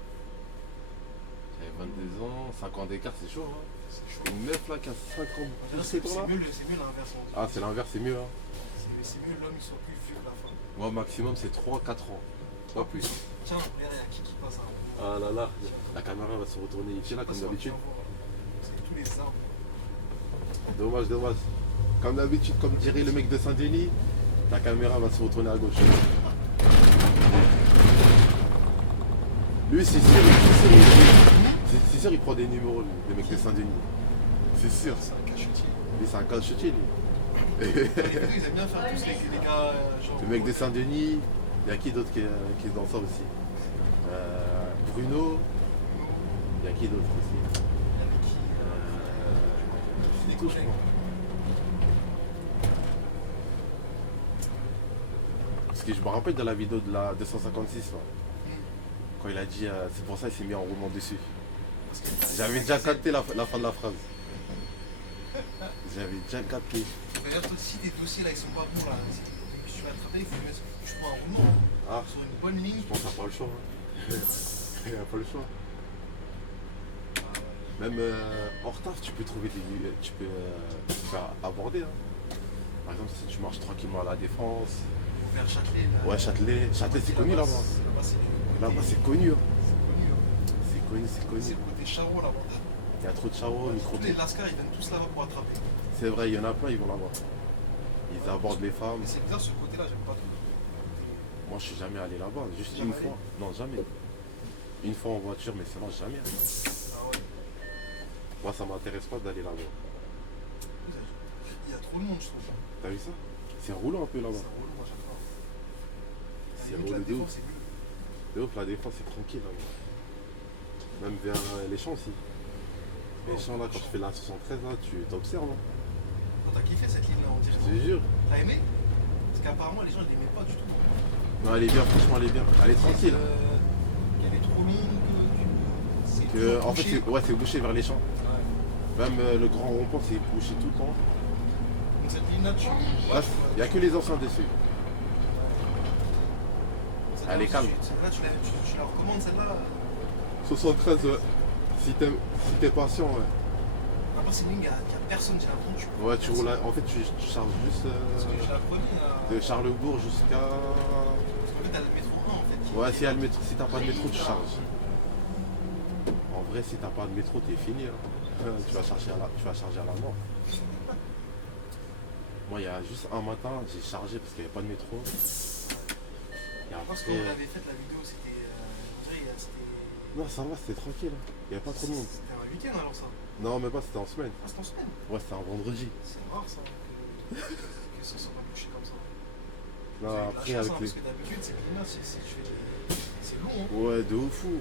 J'avais 22 ans, 5 ans d'écart, c'est chaud, hein. C'est chaud. Une meuf là qui a 5 ans, C'est 17 ans là. mieux l'inverse. Ah, c'est l'inverse, c'est mieux, hein. C'est mieux l'homme il soit plus vieux que la femme. Moi, maximum, c'est 3-4 ans. Pas plus. Tiens, regarde, il y a qui passe un. Ah là là, la caméra va se retourner ici, là, comme d'habitude. C'est tous les arbres. Dommage, dommage. Comme d'habitude, comme dirait le mec de Saint-Denis, la caméra va se retourner à gauche. Lui, c'est sûr, il prend des numéros, lui, le mec de Saint-Denis. C'est sûr. C'est un cachetier. Lui, c'est un cachetier, lui. Les vidéos, ils aiment bien faire tous les gars. Genre, Le mec de Saint-Denis, il y a qui d'autre qui est dans ça aussi Bruno. Il y a qui d'autre aussi avec qui C'est des tout, je collègues. crois. Parce que je me rappelle de la vidéo de la 256 là, quand il a dit c'est pour ça qu'il s'est mis en roulement dessus. Parce que J'avais déjà capté la fin de la phrase. J'avais déjà capté. d'ailleurs, toi, si tes dossiers là ils sont pas bons là, si tu vas attraper, il faut mettre je prends un roulement Ah, sur une bonne ligne. je pense qu'il n'y a pas le choix. Hein. Il n'y a pas le choix. Même hors taf, tu peux trouver tu peux te faire aborder. Hein. Par exemple, si tu marches tranquillement à la Défense. Vers Châtelet. Là, Ouais, Châtelet c'est connu là-bas. Là-bas, c'est Là-bas, c'est connu. Hein. connu. C'est connu, c'est C'est connu. le côté charron là-bas. Il y a trop de charros, micro. Tous les lascars, ils viennent tous là-bas pour attraper. C'est vrai, il y en a plein, ils vont là-bas. Ils abordent les femmes. Mais c'est bizarre ce côté-là, j'aime pas trop. Moi, je suis jamais allé là-bas, juste Jamais une fois. Non, jamais. Une fois en voiture, mais sinon, jamais. Ah ouais. Moi, ça m'intéresse pas d'aller là-bas. Il y a trop de monde, je trouve. T'as vu ça? C'est roulant un peu là-bas. C'est relou à chaque fois. C'est Limite, relou la de défense, ouf. c'est mieux. De ouf, la Défense, c'est tranquille là-bas. Même vers les champs aussi. Les champs là, quand tu fais la 73, là, tu t'observes. Hein. T'as kiffé cette ligne là, on dirait. Je te jure. T'as aimé? Parce qu'apparemment, les gens, ils l'aimaient pas du tout. Non, elle est bien, franchement, elle est bien. Elle est tranquille. Qu'elle est trop longue. En fait, c'est bouché vers les champs. Ouais. Même le grand rond-point, c'est bouché tout le temps. Donc cette ligne là, tu. Là, il n'y a que les anciens dessus. Elle est calme. Celle-là, tu la recommandes, celle-là. 73, ouais. Si t'es patient, ouais. Après, c'est une ligne, il n'y a personne, j'ai l'impression. Ouais, tu roules. En fait, tu charges juste Parce que je la prenais là. de Charlesbourg jusqu'à. Parce qu'en fait, t'as le métro 1 en fait. Ouais, si t'as pas de métro, tu charges. En vrai, si t'as pas de métro, t'es fini. Hein. Tu vas charger à la mort. Moi, il y a juste un matin, j'ai chargé parce qu'il n'y avait pas de métro. Et Parce après. qu'on avait fait la vidéo, c'était. On dirait, c'était. Non, ça va, c'était tranquille. Hein. Il n'y avait pas trop de monde. C'était un week-end alors ça. Non, mais pas, c'était en semaine. Ah, c'était en semaine. Ouais, c'était un vendredi. C'est rare ça. Que ça soit pas bouché comme ça. Non, Vous avez de la après, chance, avec hein, les. Parce que d'habitude, c'est bien, c'est long. Hein. Ouais, de ouf fou.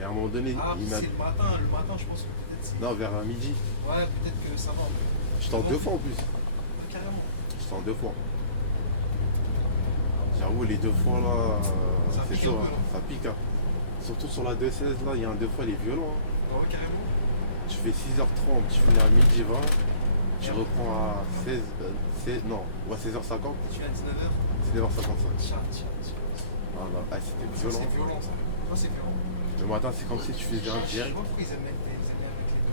Et à un moment donné, Ah, il m'a. c'est le matin, je pense que peut-être c'est. Non, vers midi. Ouais, peut-être que ça va. J'étais en 2 fois en plus. Ouais, carrément. J'étais en 2 fois. J'avoue, les 2 fois là, Ça c'est pique chaud, un peu, hein. Ça pique. Hein. Surtout sur la 216 là, il y a un 2 fois, il est violent. Hein. Ouais, carrément. Tu fais 6h30, tu finis à midi 20, tu reprends à 16h50. Tu viens à 19h. 19h55. Tiens. Ah, non, ah, c'était Ça, violent. c'est violent ça. Ça, c'est violent. Le matin, c'est comme si tu faisais un Je sais direct. pas pourquoi ils aiment mettre les deux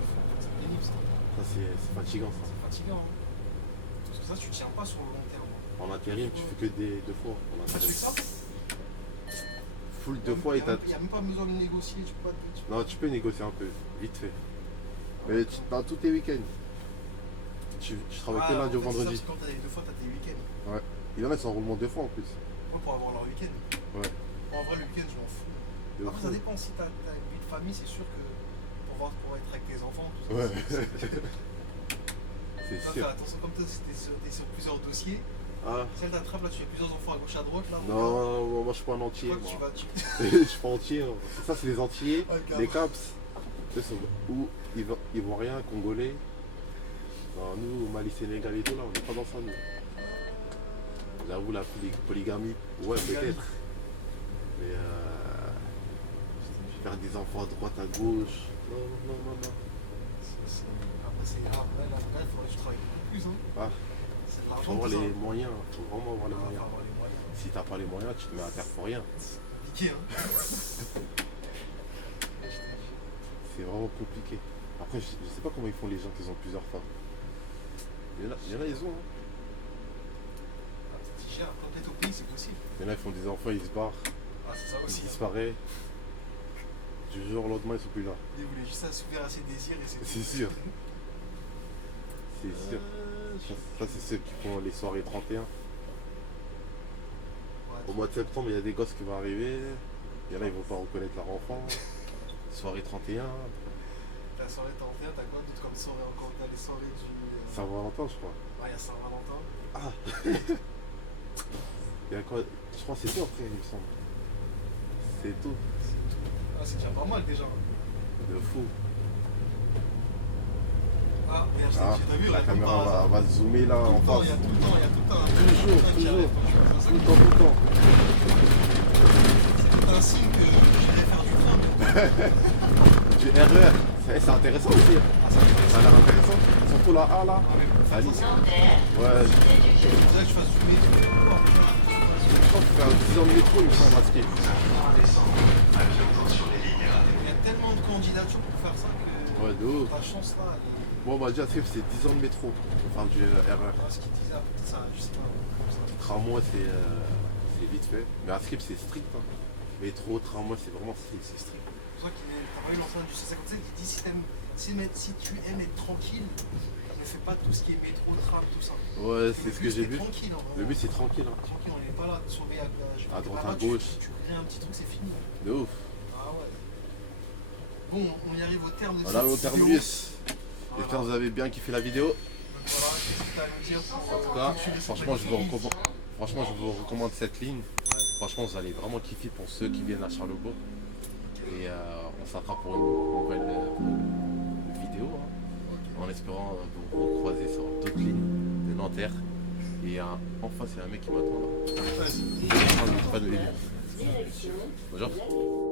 feux. C'est pénible ça. Ça, c'est fatigant ça. C'est fatigant. Hein. Parce que ça, tu tiens pas sur le long terme. En intérim, tu fais que des 2 fois. En Ah, tu intérim. fais ça? Full 2 fois et t'as. Il n'y a même pas besoin de négocier. Tu peux pas te. Non, tu peux négocier un peu, vite fait. Mais dans tous tes week-ends. Tu travailles que lundi au vendredi. Quand t'as les 2 fois, t'as tes week-ends. Ouais. Il y en a qui sont en roulement 2 fois en plus. Moi, pour avoir leur week-end. Ouais. En vrai, le week-end, je m'en fous. De Après, fou. ça dépend. Si t'as une vie de famille, c'est sûr que pour être avec tes enfants, tout ça. Ouais. Là, C'est fais sûr. attention, comme toi, t'es sur plusieurs dossiers. Ah. Celle d'attrape, là, tu as plusieurs enfants à gauche, à droite, là. Non, moi je suis pas un Tu entier. vois que Moi. tu vas. Je suis pas entier. Hein. Ça, c'est les entiers, Ah, les caps. Eux, où ils voient rien, congolais. Non, nous, Mali, Sénégal et tout, là, on n'est pas dans ça, nous. J'avoue, la polygamie, ouais, Polygamie. peut-être. Mais Faire des enfants à droite, à gauche. Non, non, non, non. Après, c'est grave. Là, il faudrait que je travaille beaucoup plus. Hein. Ah, C'est de faut l'argent. avoir tout ça. les moyens. Faut vraiment avoir les Ah, moyens. faut avoir les moyens. Si t'as pas les moyens, tu te mets à terre pour rien. C'est compliqué, hein. C'est vraiment compliqué. Après, je sais pas comment ils font les gens qui ont plusieurs femmes. Il y en a, ils ont. Hein. C'est cher. Après, peut-être au pays, c'est possible. Il y en a, ils font des enfants, ils se barrent, Ah, c'est ça ils aussi. Hein. disparaissent. Du jour au lendemain, ils sont plus là. Il voulait juste assouvir à ses désirs et c'est C'est sûr. C'est sûr. Ça, c'est ceux qui font les soirées 31. Au mois de septembre, il y a des gosses qui vont arriver. Il y en a, ils vont pas reconnaître leur enfant. Soirée 31. La soirée 31, t'as quoi d'autre comme soirée encore? T'as les soirées du. Saint-Valentin, je crois. Ouais, il y a Saint-Valentin. Ah. Il y a quoi? Je crois que c'est tout après, il me semble. C'est tout. Ah, c'est déjà pas mal déjà. De fou. Ah, regarde, Ah, t'as vu, la là, comme caméra par hasard. va zoomer là en Tout le temps, face. il y a tout le temps, il y a tout le temps. Toujours, qui toujours. arrive. Tout le temps, tout le temps. C'est un signe que j'irai faire du train. Du RER. C'est intéressant aussi. Ah, ça fait Ça a l'air intéressant. Surtout la A là. Ah, mais faut faire Ali. attention. Ouais, Cité du Jeu. Faudrait que je fasse du métro. je pense que faire 10 ans de métro, il me semble, à skier. Il y a tellement de candidatures pour faire ça que Ouais, de ouf. ta chance là, elle est. Bon, bah déjà, c'est 10 ans de métro. Enfin, du RER. Ah, ce qu'ils disaient, peut-être ça, je sais pas. Comme ça. Tramway, c'est vite fait. Mais à Skip, c'est strict. Hein. Métro, tramway, c'est vraiment strict. C'est strict. C'est pour ça qu'il t'as pas eu l'enceinte du C57 qui dit si tu aimes être tranquille, ne fais pas tout ce qui est métro, tram, tout ça. Ouais, c'est ce que j'ai vu. Tranquille, hein, Le but, c'est tranquille. Hein. tranquille, on n'est pas là de surveiller À droite, à là-bas, gauche. Tu crées un petit truc, c'est fini. De ouf. Ah ouais. Bon, on y arrive au terme de Voilà le cette vidéo. terminus. Voilà. J'espère que vous avez bien kiffé la vidéo. Donc voilà, qu'est-ce que t'as à nous dire pour, En tout cas, continuer cette franchement, je magnifique vous recommande cette ligne. Franchement, vous allez vraiment kiffer pour ceux qui viennent à Charlesbourg. Et on s'attrape pour une nouvelle vidéo. Hein, en espérant vous recroiser sur d'autres lignes de Nanterre. Et en face, il y a un mec qui m'attend là. Vas-y. Pas de vidéo. Direction. Bonjour. Jacques.